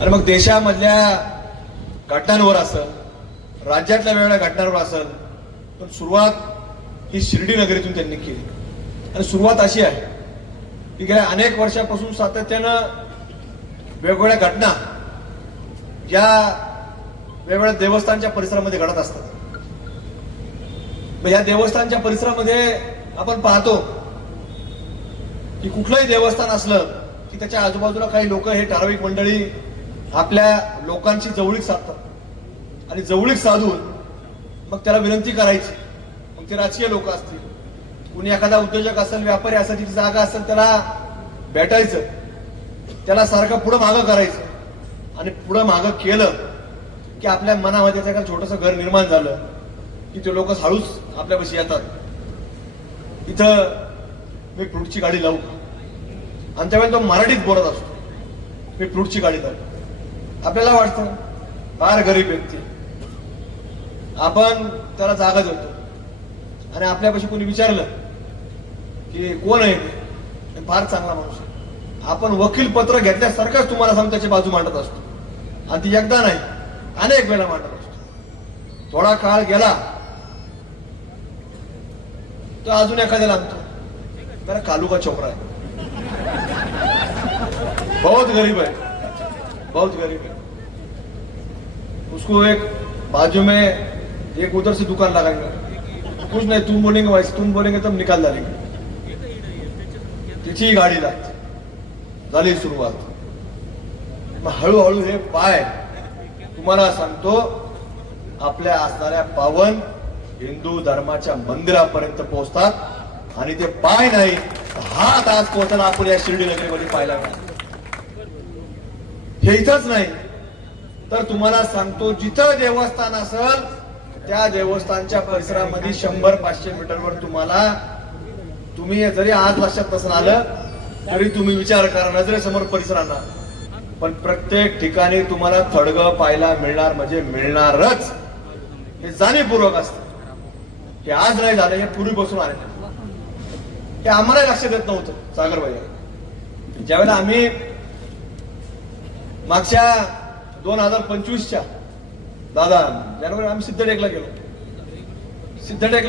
आणि मग देशामधल्या घटनांवर असेल, राज्यातल्या वेगवेगळ्या घटनांवर असेल, पण सुरुवात ही शिर्डी नगरीतून त्यांनी केली. आणि सुरुवात अशी आहे की गेल्या अनेक वर्षापासून सातत्यानं वेगवेगळ्या घटना या वेगवेगळ्या देवस्थानच्या परिसरामध्ये घडत असतात. या देवस्थानच्या परिसरामध्ये आपण पाहतो की कुठलंही देवस्थान असलं की त्याच्या आजूबाजूला काही लोक हे ठराविक मंडळी आपल्या लोकांची जवळीक साधतात आणि जवळीक साधून मग त्याला विनंती करायची. मग ते राजकीय लोक असतील, कुणी एखादा उद्योजक असेल, व्यापारी असेल, तिची जागा असेल, त्याला भेटायचं, त्याला सारखं पुढं मागं करायचं. आणि पुढं मागं केलं की आपल्या मनामध्ये त्याचं छोटंसं घर निर्माण झालं की ते लोक हळूच आपल्यापाशी येतात. इथं मी फ्रूटची गाडी लावू, आणि त्यावेळेला तो मराठीत बोलत असतो, मी फ्रूटची गाडी लावू. आपल्याला वाटतं फार गरीब व्यक्ती, आपण त्याला जागा देतो आणि आपल्यापाशी कोणी विचारलं की कोण आहे ते, फार चांगला माणूस आहे, आपण वकील पत्र घेतल्यासारखंच तुम्हाला सांगून त्याची बाजू मांडत असतो. आणि ती एकदा नाही, अनेक वेळा मांडत असतो. थोडा काळ गेला तो अजून एखाद्याला आणतो, मेरा कालू का छोकरा है, बहुत गरीब है, बहुत गरीब है, उसको एक बाजू में एक उधर से दुकान लगाएंगे, कुछ नहीं, तुम बोलेंगे वैसे, तुम बोलेंगे तब निकाल डालेंगे. तिची गाडी लागते, झाली सुरुवात. मग हळूहळू हे पाय तुम्हाला सांगतो आपल्या असणाऱ्या पावन हिंदू धर्माच्या मंदिरापर्यंत पोहोचतात. आणि ते पाय नाही, हात आज पोहोचला आपण या शिर्डी नगरीमध्ये पाहायला मिळाला. हे इथंच नाही तर तुम्हाला सांगतो जिथं देवस्थान असेल त्या देवस्थानच्या परिसरामध्ये 100-500 मीटरवर तुम्ही जरी आज लक्षात नसून आलं तरी तुम्ही विचार करा नजरेसमोर परिसरांना, पण प्रत्येक ठिकाणी तुम्हाला थडगं पाहायला मिळणार म्हणजे मिळणारच. हे जाणीवपूर्वक असतं. हे आज नाही झालं, हे पूर्वीपासून आले. हे आम्हाला लक्षात येत नव्हतं. सागरबाई, ज्यावेळेला आम्ही मागच्या 2025च्या दादा जानेवारी आम्ही सिद्धटेकला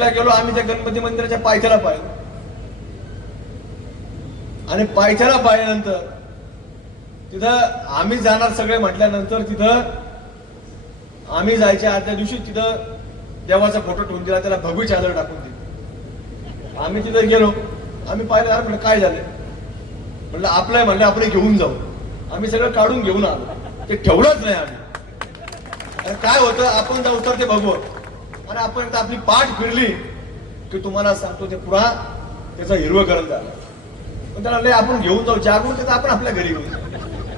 गेलो. आम्ही त्या गणपती मंदिराच्या पायथ्याला पाहिलं आणि पायथ्याला पाहिल्यानंतर तिथं आम्ही जाणार सगळे म्हटल्यानंतर तिथं आम्ही जायच्या आदल्या दिवशी तिथं देवाचा फोटो ठेवून दिला, त्याला भगवी चादर टाकून दिली. आम्ही तिथं गेलो, आम्ही पाहिलं, अरे म्हटलं काय झालं, म्हटलं आपलं म्हणलं आपण घेऊन जाऊ. आम्ही सगळं काढून घेऊन आलो, ते ठेवलंच नाही आम्ही. काय होतं, आपण जाऊ तर ते भगवत, आणि आपण एकदा आपली पाठ फिरली की तुम्हाला सांगतो ते पुरा त्याचा हिरवकरण झालं. पण त्याला लय आपण घेऊन जाऊ, जागरूक आपण आपल्या घरी घेऊन जाऊ.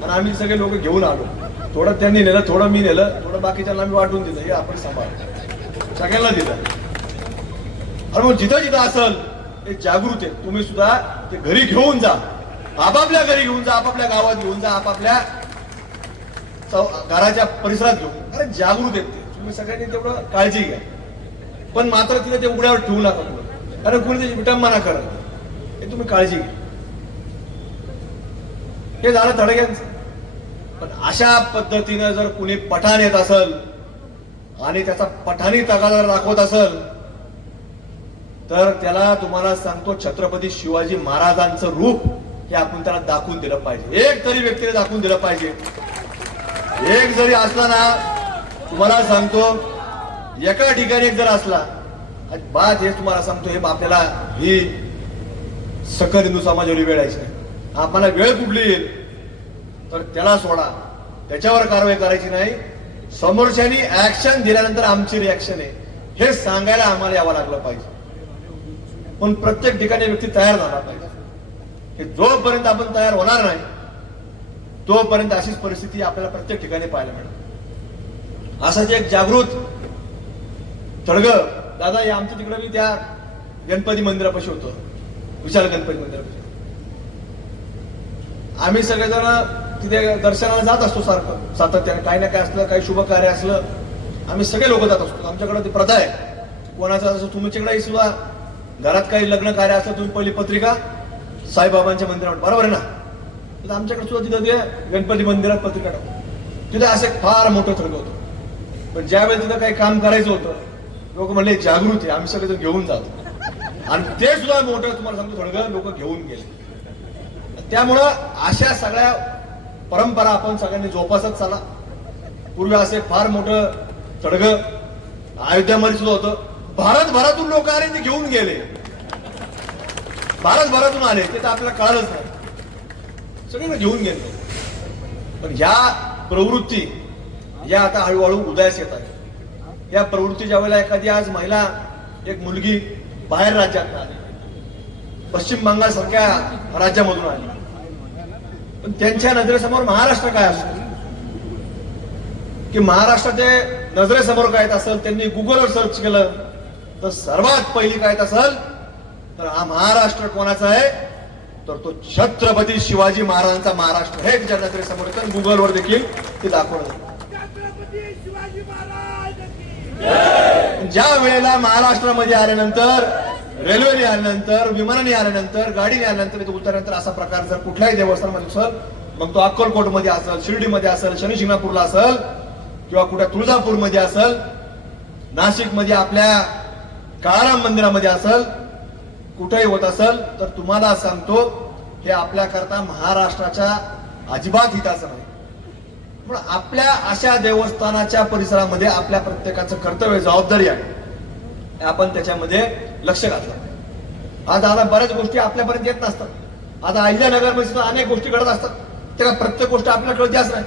आणि आम्ही सगळे लोक घेऊन आलो. थोडं त्यांनी नेलं, थोडं मी नेलं, थोडं बाकीच्यांना आम्ही वाटून दिलं, हे आपण सांभाळ, सगळ्यांना दिलं. आणि मग जिथं जिथं असेल ते जागृत आहे, तुम्ही सुद्धा ते घरी घेऊन जा, आपापल्या घरी घेऊन जा, आपापल्या गावात घेऊन जा, आपापल्या घराच्या परिसरात घेऊन. अरे जागृत आहेत ते, तुम्ही सगळ्यांनी तेवढं काळजी घ्या. पण मात्र तिथे ते उघड्यावर ठेवू नका पुढे, कारण कुणी त्याची विटंबना करा, हे तुम्ही काळजी घ्या. हे झालं थडग्यांचं. पण अशा पद्धतीनं जर कुणी पठाण येत असेल आणि त्याचा पठाणी तगादा दाखवत असेल तर त्याला तुम्हाला सांगतो छत्रपती शिवाजी महाराजांचं रूप हे आपण त्याला दाखवून दिलं पाहिजे. एक तरी व्यक्तीने दाखवून दिलं पाहिजे. एक जरी असला ना, तुम्हाला सांगतो एका ठिकाणी एक जर असला, बात हे तुम्हाला सांगतो, हे आपल्याला ही सकल हिंदू समाजावरी वेळ यायची नाही. आम्हाला वेळ कुठली येईल तर त्याला सोडा, त्याच्यावर कारवाई करायची नाही. समोरच्यानी ऍक्शन दिल्यानंतर आमची रिॲक्शन आहे हे सांगायला आम्हाला यावं लागलं पाहिजे. पण प्रत्येक ठिकाणी व्यक्ती तयार झाला पाहिजे. हे जोपर्यंत आपण तयार होणार नाही तोपर्यंत अशीच परिस्थिती आपल्याला प्रत्येक ठिकाणी पाहायला मिळेल. असंच एक जागृत थडग दादा हे आमच्या तिकडे मी त्या गणपती मंदिरापाशी होतो, विशाल गणपती मंदिरापाशी. आम्ही सगळेजण तिथे दर्शनाला जात असतो सारखं सातत्याने, काही ना काय असलं, काही शुभ कार्य असलं आम्ही सगळे लोक जात असतो. आमच्याकडे ती प्रथा आहे, कोणाचं असं तुमच्याकडे सुद्धा घरात काही लग्न कार्य असलं तुम्ही पहिली पत्रिका साईबाबांच्या मंदिरावर, बरोबर आहे ना, तर आमच्याकडे सुद्धा तिथं ते गणपती मंदिरात पत्रिका टाकतो. तिथे असं एक फार मोठं थडगं होतं. पण ज्यावेळेस तिथं काही काम करायचं होतं, लोक म्हणले जागृती, आम्ही सगळेजण घेऊन जातो. आणि ते सुद्धा मोठं तुम्हाला सांगतो थडगं लोक घेऊन गेले. त्यामुळं अशा सगळ्या परंपरा आपण सगळ्यांनी जोपासत चाला. पूर्वी असे फार मोठं थडगं अयोध्यामध्ये सुद्धा होतं. भारतभरातून लोक आले, ते घेऊन गेले. भारतभरातून आले ते तर आपल्याला कळालंच नाही, सगळीकडे घेऊन गेले. पण ह्या प्रवृत्ती या आता हळूहळू उदयास येत आहे. या प्रवृत्ती ज्या वेळेला एखादी आज महिला, एक मुलगी बाहेर राज्यात आली, पश्चिम बंगाल सारख्या राज्यामधून आली, पण त्यांच्या नजरेसमोर महाराष्ट्र काय असतो, की महाराष्ट्राचे नजरेसमोर काय येत असेल, त्यांनी गुगलवर सर्च केलं तर सर्वात पहिली काय येत असेल तर हा महाराष्ट्र कोणाचा आहे, तर तो छत्रपती शिवाजी महाराजांचा महाराष्ट्र हे त्यांच्या नजरेसमोर येतं. गुगलवर देखील ते दाखवलं. ज्या वेळेला महाराष्ट्रामध्ये आल्यानंतर, रेल्वेने आल्यानंतर, विमानाने आल्यानंतर, गाडीने आल्यानंतर, इथे उतरल्यानंतर असा प्रकार जर कुठल्याही देवस्थानामध्ये असेल, मग तो अक्कलकोटमध्ये असेल, शिर्डीमध्ये असेल, शनी शिंगणापूरला असेल, किंवा कुठे तुळजापूरमध्ये असेल, नाशिकमध्ये आपल्या काळाराम मंदिरामध्ये असेल, कुठेही होत असेल, तर तुम्हाला सांगतो हे आपल्याकरता महाराष्ट्राच्या अजिबात हिताचं नाही. पण आपल्या अशा देवस्थानाच्या परिसरामध्ये आपल्या प्रत्येकाचं कर्तव्य, जबाबदारी आहे, आपण त्याच्यामध्ये लक्ष घातलं. आता बऱ्याच गोष्टी आपल्यापर्यंत येत नसतात. आता अहिल्यानगरमध्ये सुद्धा अनेक गोष्टी घडत असतात, त्या प्रत्येक गोष्ट आपल्याला कळतेच नाही.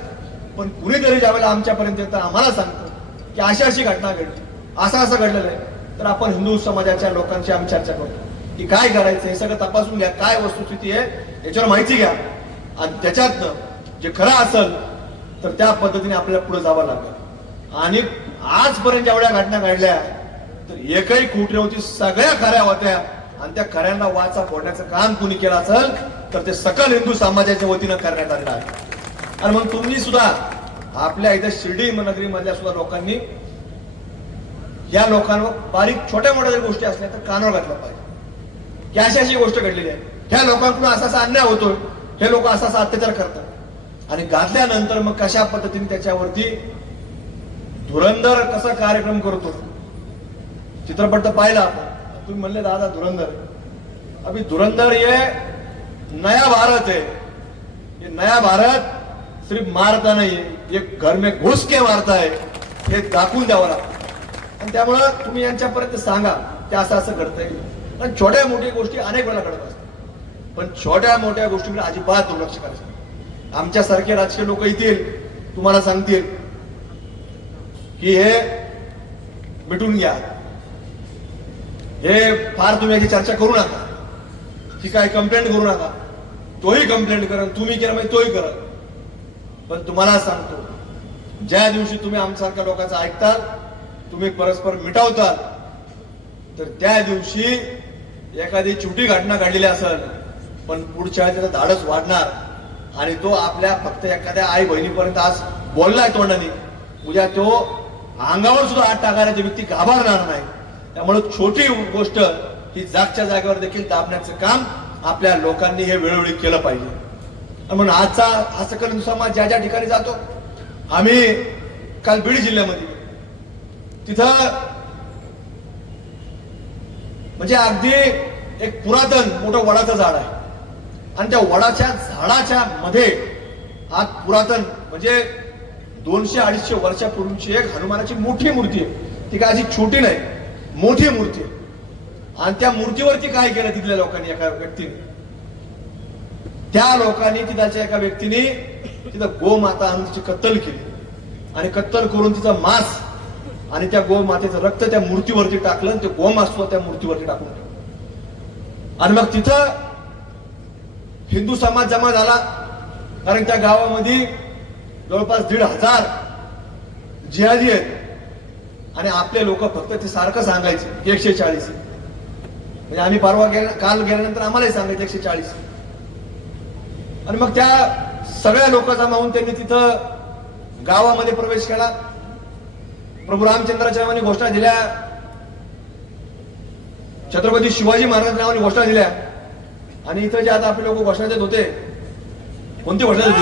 पण कुणीतरी ज्यावेळेला आमच्यापर्यंत येतं, आम्हाला सांगतो की अशी अशी घटना घडली, असं घडलेलं आहे, तर आपण हिंदू समाजाच्या लोकांशी आम्ही चर्चा करतो की काय करायचं, हे सगळं तपासून घ्या, काय वस्तुस्थिती आहे याच्यावर माहिती घ्या, आणि त्याच्यातनं जे खरं असेल तर त्या पद्धतीने आपल्याला पुढे जावं लागेल. आणि आजपर्यंत जेवढ्या घटना घडल्या तर एकही खोट नव्हती, सगळ्या खऱ्या होत्या. आणि त्या खऱ्यांना वाचा फोडण्याचं काम कुणी केलं असेल तर ते सकल हिंदू समाजाच्या वतीनं करण्यात आलेलं आहे. आणि मग तुम्ही सुद्धा आपल्या इथे शिर्डी नगरी मधल्या सुद्धा लोकांनी या लोकांवर बारीक छोट्या मोठ्या गोष्टी असल्या तर कानावर घातलं पाहिजे की अशी अशी गोष्ट घडलेली आहे, ह्या लोकांकडून असा असा अन्याय होतोय, हे लोक असा असा अत्याचार करतात. आणि घातल्यानंतर मग कशा पद्धतीने त्याच्यावरती धुरंधर कसा कार्यक्रम करतो, चित्रपट तर पाहिला आपण. तुम्ही म्हणले दादा धुरंधर, अभी धुरंधर ये नया भारत है. ये नया भारत सिर्फ मारता नहीं है, ये घर में घुस के मारता है, हे दाखवून द्यावं लागतं. आणि त्यामुळं तुम्ही यांच्यापर्यंत सांगा की असं असं घडतंय. आणि छोट्या मोठ्या गोष्टी अनेक वेळा घडत असतात, पण छोट्या मोठ्या गोष्टीकडे अजिबात दुर्लक्ष करायचं. आमच्यासारखे राजकीय लोक येतील, तुम्हाला सांगतील की हे मिटून घ्या, हे फार तुम्ही याची चर्चा करू नका, ही काय कंप्लेंट करू नका, तोही कंप्लेंट करा, तुम्ही केलं म्हणजे तोही करा. पण तुम्हाला सांगतो ज्या दिवशी तुम्ही आमच्यासारख्या लोकांचं ऐकताल, तुम्ही परस्पर मिटवताल, तर त्या दिवशी एखादी छोटी घटना घडलेली असेल, पण पुढच्या त्याचं धाडस वाढणार. आणि तो आपल्या फक्त एखाद्या आई बहिणीपर्यंत आज बोललाय तोंडाने, उद्या तो अंगावर सुद्धा हात टाकायला व्यक्ती घाबरणार नाही. त्यामुळे छोटी गोष्ट ही जागच्या जागेवर देखील दाबण्याचं काम आपल्या लोकांनी हे वेळोवेळी केलं पाहिजे. म्हणून आजचा हा सकल हिंदू समाज ज्या ज्या ठिकाणी जातो, आम्ही काल बीड जिल्ह्यामध्ये तिथं म्हणजे अगदी एक पुरातन मोठं वडाचं झाड आहे, आणि त्या वडाच्या झाडाच्या मध्ये आज पुरातन म्हणजे 200-250 वर्षापूर्वीची एक हनुमानाची मोठी मूर्ती आहे. ती काय अशी छोटी नाही, मोठी मूर्ती आहे. आणि त्या मूर्तीवरती काय केलं तिथल्या लोकांनी, एका व्यक्तीने, त्या लोकांनी तिथल्या एका व्यक्तीने तिथं गोमाता आणून तिची कत्तल केली, आणि कत्तल करून तिचा मांस आणि त्या गोमातेचं रक्त त्या मूर्तीवरती टाकलं, आणि ते गोमांस त्या मूर्तीवरती टाकून टाकलं. आणि मग तिथं हिंदू समाज जमा झाला, कारण त्या गावामध्ये जवळपास 1,500 जिहादी आहेत. आणि आपले लोक फक्त ते सारखं सांगायचे 140. म्हणजे आम्ही काल गेल्यानंतर आम्हालाही सांगायचे 140. आणि मग त्या सगळ्या लोक जमा होऊन त्यांनी तिथं गावामध्ये प्रवेश केला. प्रभू रामचंद्राच्या नावाने घोषणा दिल्या, छत्रपती शिवाजी महाराजांच्या नावाने घोषणा दिल्या. आणि इथं जे आता आपले लोक घोषणा देत होते, कोणती घोषणा देत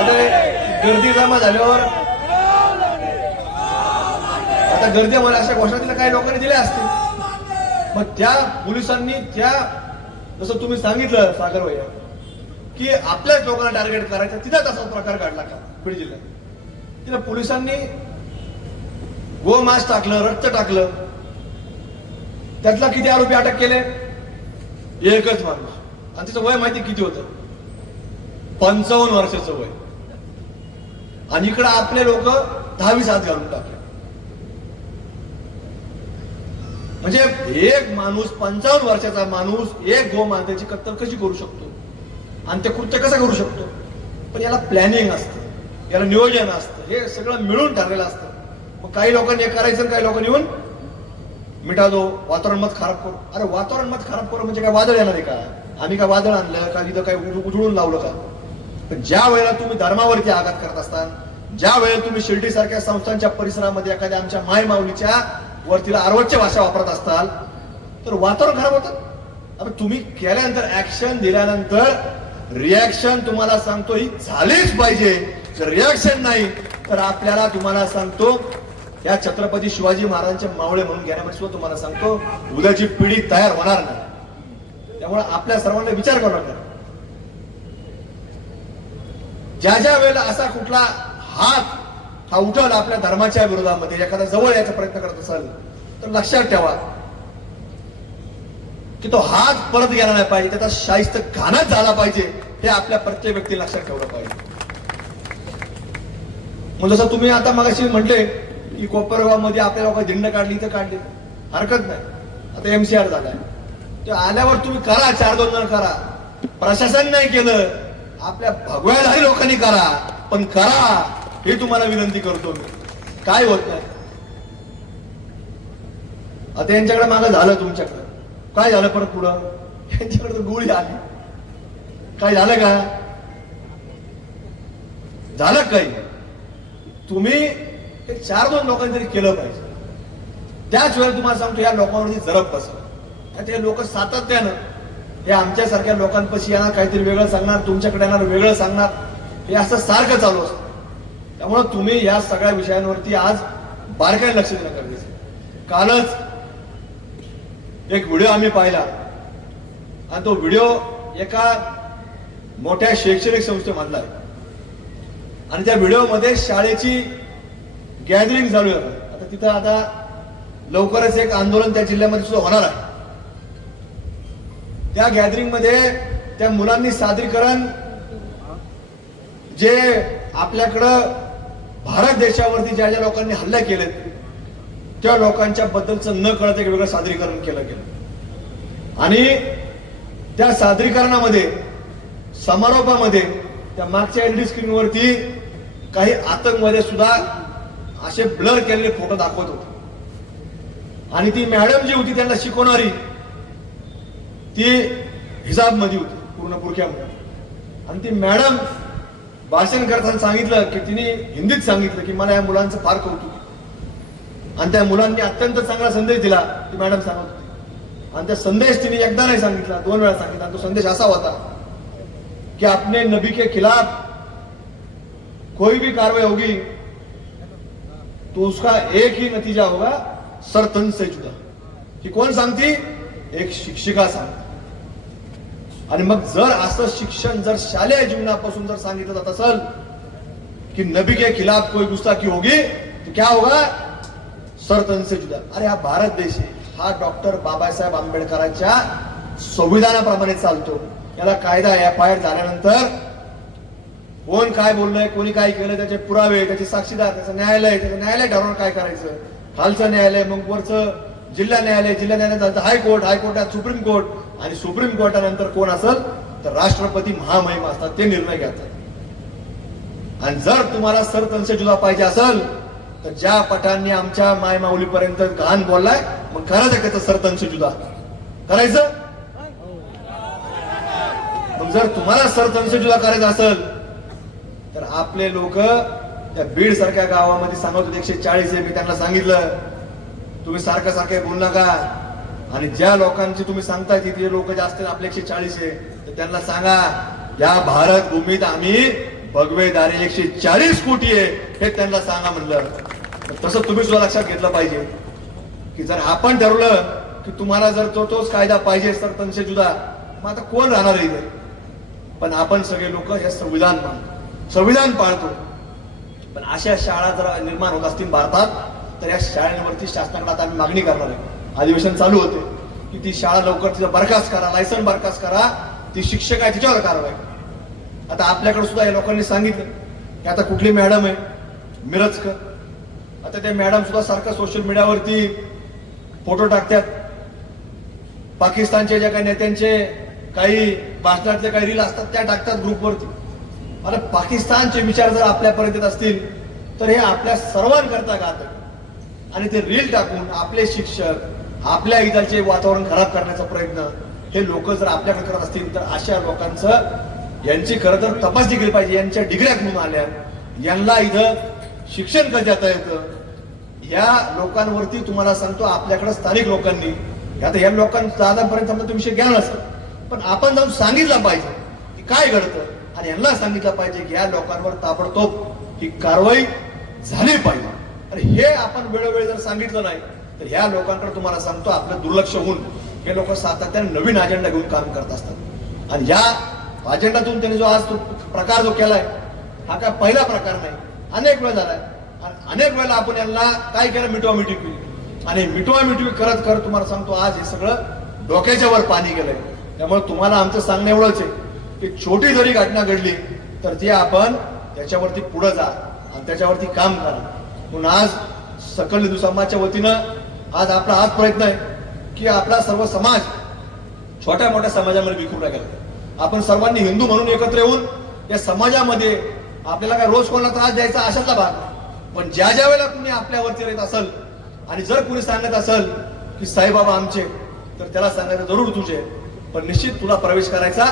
होते, गर्दी जमा झाल्यावर आता गर्दी मला अशा घोषणा तिला काही लोकांनी दिल्या असतील, मग त्या पोलिसांनी त्या जसं तुम्ही सांगितलं सागर भैया की आपल्याच लोकांना टार्गेट करायचं, तिथं तसा प्रकार घडला का बीड जिल्ह्यात? तिला पोलिसांनी गोमांस टाकलं, रक्त टाकलं, त्यातला किती आरोपी अटक केले? एकच माणूस, आणि तिचं वय माहिती किती होतं? 55 वर्षाचं वय. आणि इकडे आपले लोक 10-20 हात घालून टाकले. म्हणजे एक माणूस 55 वर्षाचा माणूस एक गोमातेची कत्तल कशी करू शकतो आणि ते कृत्य कसं करू शकतो? पण याला प्लॅनिंग असतं, याला नियोजन असतं, हे सगळं मिळून ठरलेलं असतं. मग काही लोकांनी हे करायचं, काही लोकांनी येऊन मिठा दो, वातावरण मत खराब करू. अरे वातावरण मत खराब करू म्हणजे काय वादळ येणार आहे का? आम्ही काय वादळ आणलं का? इथं काय उधळून लावलं का? पण ज्या वेळेला तुम्ही धर्मावरती आघात करत असताना, ज्या वेळेला तुम्ही शिर्डी सारख्या संस्थांच्या परिसरामध्ये एखाद्या आमच्या माय माऊलीच्या वरतीला अर्वच्य भाषा वापरत असताल तर वातावरण खराब होतं. आता तुम्ही केल्यानंतर, ऍक्शन दिल्यानंतर रिॲक्शन तुम्हाला सांगतो ही झालीच पाहिजे. जर रिॲक्शन नाही तर आपल्याला तुम्हाला सांगतो या छत्रपती शिवाजी महाराजांचे मावळे म्हणून घेण्यामध्ये सुद्धा तुम्हाला सांगतो उद्याची पिढी तयार होणार नाही. त्यामुळे आपल्या सर्वांना विचार करावा लागेल. ज्या ज्या वेळेला असा कुठला हात हा उठवला आपल्या धर्माच्या विरोधामध्ये, एखादा जवळ यायचा प्रयत्न करत असाल तर लक्षात ठेवा की तो हात परत गेला नाही पाहिजे, त्याचा शाहिस्त खानाच झाला पाहिजे. हे आपल्या प्रत्येक व्यक्ती लक्षात ठेवलं पाहिजे. मग जसं तुम्ही आता मगाशी म्हटले की कोपरगाव मध्ये आपल्या लोक दिंड काढली तर काढली, हरकत नाही. आता MCR झालाय, ते आल्यावर तुम्ही करा, 4-2 जण करा. प्रशासन नाही केलं, आपल्या भगव्याधारी लोकांनी करा, पण करा हे तुम्हाला विनंती करतो मी. काय होत नाही. आता यांच्याकडे मागं झालं, तुमच्याकडे काय झालं? परत पुढं यांच्याकडे तर गोळी आली. काय झालं का? झालं काही? तुम्ही 4-2 लोकांनी तरी केलं पाहिजे. त्याच वेळेला तुम्हाला सांगतो या लोकांवरती जरब बसलं. ते लोक सातत्यानं हे आमच्यासारख्या लोकांपाशी येणार, काहीतरी वेगळं सांगणार, तुमच्याकडे येणार वेगळं सांगणार, हे असं सारखं चालू असतं. त्यामुळे तुम्ही या सगळ्या विषयांवरती आज बारकाईने लक्ष देणं गरजेचं आहे. कालच एक व्हिडिओ आम्ही पाहिला आणि तो व्हिडिओ एका मोठ्या शैक्षणिक संस्थेमधला आहे आणि त्या व्हिडिओमध्ये शाळेची गॅदरिंग चालू आहे. आता तिथं आता लवकरच एक आंदोलन त्या जिल्ह्यामध्ये सुद्धा होणार आहे. त्या गॅदरिंग मध्ये त्या मुलांनी सादरीकरण जे आपल्याकडं भारत देशावरती ज्या ज्या लोकांनी हल्ले केलेत त्या लोकांच्या बद्दलचं न कळत एक वेगळं सादरीकरण केलं गेलं. आणि त्या सादरीकरणामध्ये समारोपामध्ये त्या मागच्या LED स्क्रीनवरती काही आतंकवादी सुद्धा असे ब्लर केलेले फोटो दाखवत होते. आणि ती मॅडम जी होती त्यांना शिकवणारी ती हिजाब मध्ये होती, पूर्ण बुरख्यामध्ये. आणि ती मॅडम भाषण करताना सांगितलं की तिने हिंदीत सांगितलं की मला या मुलांचं फार कौतुक. आणि त्या मुलांनी अत्यंत चांगला संदेश दिला, ती मॅडम सांगत होती. आणि त्या संदेश तिने एकदा नाही सांगितला, 2 वेळा सांगितला. तो संदेश असा होता कि अपने नबी के खिलाफ कोई भी कार्रवाई होगी तो उसका एक ही नतीजा होगा, सर तन से जुदा. ही कोण सांगती? एक शिक्षिका सांगते. आणि मग जर असं शिक्षण जर शालेय जीवनापासून जर सांगितलं जात असेल की नबी के खिलाफ कोई गुस्ताखी होगी तो क्या होगा, सर तन से जुदा. अरे हा भारत देश आहे, हा डॉक्टर बाबासाहेब आंबेडकरांच्या संविधानाप्रमाणे चालतो. याला कायदा FIR झाल्यानंतर कोण काय बोललंय, कोणी काय केलं, त्याचे पुरावे, त्याचे साक्षीदार, त्याचं न्यायालय, त्याचं न्यायालय ठरवून काय करायचं. खालचं न्यायालय, मग वरचं जिल्हा न्यायालय, जिल्हा न्यायालय हायकोर्ट, हायकोर्टात सुप्रीम कोर्ट, आणि सुप्रीम कोर्टानंतर कोण असेल तर राष्ट्रपती महामहिम असतात, ते निर्णय घेतात. आणि जर तुम्हाला सर तन से जुदा पाहिजे असेल तर ज्या पठांनी आमच्या माय माऊलीपर्यंत घाण बोललाय, मग करायचं त्याचं सर तन से जुदा करायचं. मग जर तुम्हाला सर तन से जुदा करायचं असेल तर आपले लोक त्या बीड सारख्या गावामध्ये सांगत होते 140 आहे. मी त्यांना सांगितलं तुम्ही सारखं सारखं बोलू नका. आणि ज्या लोकांची तुम्ही सांगताय तिथे लोक जास्त आपले 140 आहे, तर त्यांना सांगा या भारत भूमीत आम्ही भगवे दारे 140 कोटी आहे हे त्यांना सांगा म्हणलं. तसं तुम्ही सुद्धा लक्षात घेतलं पाहिजे की जर आपण ठरवलं की तुम्हाला जर तोच कायदा पाहिजे तर तनशे जुदा, मग आता कोण राहणार आहे इथे? पण आपण सगळे लोक हे संविधान पाळतो. पण अशा शाळा जर निर्माण होत असतील भारतात तर या शाळांवरती शासनाकडे आता आम्ही मागणी करणार आहे. अधिवेशन चालू होते की ती शाळा लवकर तिचा बरखास्त करा, लायसन बरखास्त करा, ती शिक्षक आहे तिच्यावर कारवाई. आता आपल्याकडे सुद्धा या लोकांनी सांगितलं की आता कुठली मॅडम आहे मिरजकर, आता त्या मॅडम सुद्धा सारखं सोशल मीडियावरती फोटो टाकतात, पाकिस्तानच्या ज्या काही नेत्यांचे काही भाषणातले काही रील असतात त्या टाकतात ग्रुपवरती. आता पाकिस्तानचे विचार जर आपल्यापर्यंत येत असतील तर हे आपल्या सर्वांकरता घातक, आणि ते रील टाकून आपले शिक्षक आपल्या इथलचे वातावरण खराब करण्याचा प्रयत्न हे लोक जर आपल्याकडे करत असतील तर अशा लोकांचं यांची खरं तर तपासणी केली पाहिजे. यांच्या डिग्र्या म्हणून आल्या, यांना इथं शिक्षण कसं देता येतं, या लोकांवरती तुम्हाला सांगतो आपल्याकडे स्थानिक लोकांनी, आता या लोकांना दादापर्यंत समजा तो विषय घ्या नसेल पण आपण जाऊन सांगितलं पाहिजे की काय घडतं, आणि यांना सांगितलं पाहिजे की या लोकांवर ताबडतोब ही कारवाई झाली पाहिजे. आणि हे आपण वेळोवेळी जर सांगितलं नाही तर ह्या लोकांकडे तुम्हाला सांगतो आपलं दुर्लक्ष होऊन हे लोक सातत्याने नवीन अजेंडा घेऊन काम करत असतात. आणि या अजेंडातून त्यांनी जो आज तो प्रकार जो केलाय हा काय पहिला प्रकार नाही, अनेक वेळा झालाय. आणि अनेक वेळेला आपण यांना काय केलं, मिटवा मिटवी केली, आणि मिटवा मिटवी करत करत तुम्हाला सांगतो आज हे सगळं डोक्याच्या वर पाणी गेलंय. त्यामुळे तुम्हाला आमचं सांगणं एवढंच आहे की छोटी जरी घटना घडली तर ती आपण त्याच्यावरती पुढे जा आणि त्याच्यावरती काम करा. म्हणून आज सकल हिंदू समाजाच्या वतीनं आज आपला हाच प्रयत्न आहे की आपला सर्व समाज छोट्या मोठ्या समाजामध्ये विखुरला गेला. आपण सर्वांनी हिंदू म्हणून एकत्र येऊन या समाजामध्ये आपल्याला काय रोज कोणाला त्रास द्यायचा अशातला भाग, पण ज्या ज्या वेळेला कुणी आपल्यावरती येत असेल आणि जर कुणी सांगत असेल की साईबाबा आमचे, तर त्याला सांगायचं जरूर तुझे, पण निश्चित तुला प्रवेश करायचा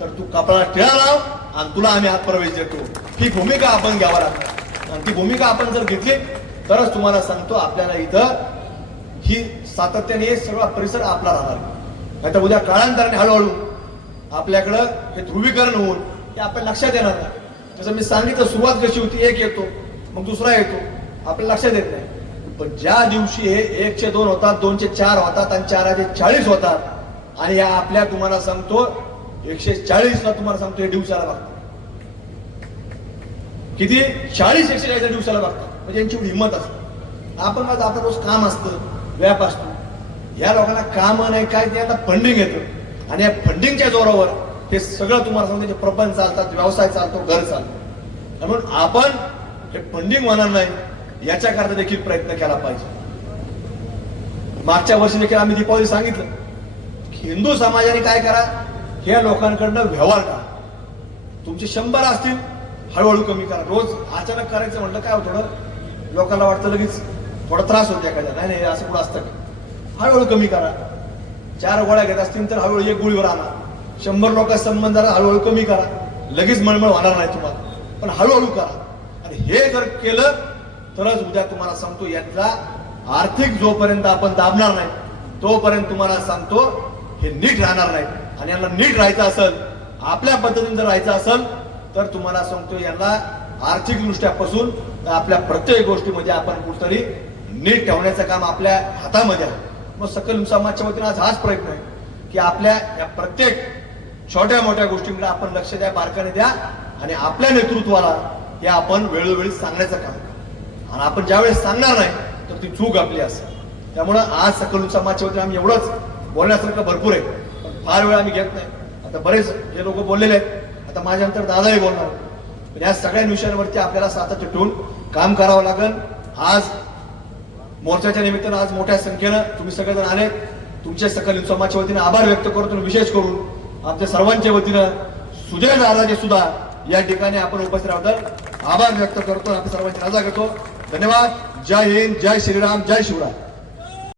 तर तू कपडा टिळा लाव आणि तुला आम्ही आत प्रवेश देतो. ही भूमिका आपण घ्यावा लागते, आणि ती भूमिका आपण जर घेतली तरच तुम्हाला सांगतो आपल्याला इथं ही सातत्याने हे सगळा परिसर आपला राहणार. नाही तर उद्या काळांतराने हळूहळू आपल्याकडं हे ध्रुवीकरण होऊन हे आपल्या लक्षात येणार नाही. जसं मी सांगितलं सुरुवात कशी होती, एक येतो मग दुसरा येतो, आपल्या लक्षात येत नाही. पण ज्या दिवशी हे 1 चे 2 होतात, 2 चे 4 होतात आणि 4 चे 40 होतात, आणि या आपल्या तुम्हाला सांगतो 140 ला तुम्हाला सांगतो हे दिवसाला बघतात. किती 40-140 दिवसाला बघतात, म्हणजे यांची हिंमत असते. आपण आता रोज काम असतं, व्याप असतो, या लोकांना काम नाही काय ते आता फंडिंग येतं, आणि या फंडिंगच्या जोरावर हे सगळं तुम्हाला सांगतो त्यांचे प्रपंच चालतात, व्यवसाय चालतो, घर चालतो. म्हणून आपण हे फंडिंग होणार नाही याच्याकरता देखील प्रयत्न केला पाहिजे. मागच्या वर्षी देखील आम्ही दीपावली सांगितलं की हिंदू समाजाने काय करा, या लोकांकडनं व्यवहार करा. तुमचे 100 असतील हळूहळू कमी करा. रोज अचानक करायचं म्हटलं काय थोडं लोकांना वाटतं लगेच थोडा त्रास होतो एखाद्या, नाही असं कुठं असतं का, हळूहळू कमी करा. 4 गोळ्या घेत असतील तर हळूहळू 1 गोळीवर आणा. 100 लोक संबंध हळूहळू कमी करा. लगेच मळमळ होणार नाही तुम्हाला, पण हळूहळू करा. आणि हे जर केलं तरच उद्या तुम्हाला सांगतो यांचा आर्थिक जोपर्यंत आपण दाबणार नाही तोपर्यंत तुम्हाला सांगतो हे नीट राहणार नाही. आणि यांना नीट राहायचं असेल, आपल्या पद्धतीने जर राहायचं असेल तर तुम्हाला सांगतो यांना आर्थिक दृष्ट्यापासून आपल्या प्रत्येक गोष्टीमध्ये आपण कुठतरी नीट ठेवण्याचं काम आपल्या हातामध्ये आहे. मग सकल समाजाच्या वतीने आज हाच प्रयत्न आहे की आपल्या या प्रत्येक छोट्या मोठ्या गोष्टींकडे आपण लक्ष द्या, बारकाने द्या, आणि आपल्या नेतृत्वाला हे आपण वेळोवेळी सांगण्याचं काम. आणि आपण ज्यावेळेस सांगणार नाही तर ती चूक आपली असेल. त्यामुळं आज सकल समाजाच्या वतीने आम्ही एवढंच बोलण्यासारखं भरपूर आहे, पण फार वेळ आम्ही घेत नाही. आता बरेच हे लोक बोललेले आहेत, आता माझ्यानंतर दादाही बोलणार. पण या सगळ्या विषयांवरती आपल्याला सातत्य ठेवून काम करावं लागेल. आज मोर्चाच्या निमित्तानं आज मोठ्या संख्येनं तुम्ही सगळेजण आले, तुमच्या सकल समाजाच्या वतीने आभार व्यक्त करतो. विशेष करून आमच्या सर्वांच्या वतीनं सुजय दादाचे सुद्धा या ठिकाणी आपण उपस्थित राहतात आभार व्यक्त करतो. आपण सर्वांची रजा घेतो. धन्यवाद. जय हिंद, जय श्रीराम, जय शिवराय.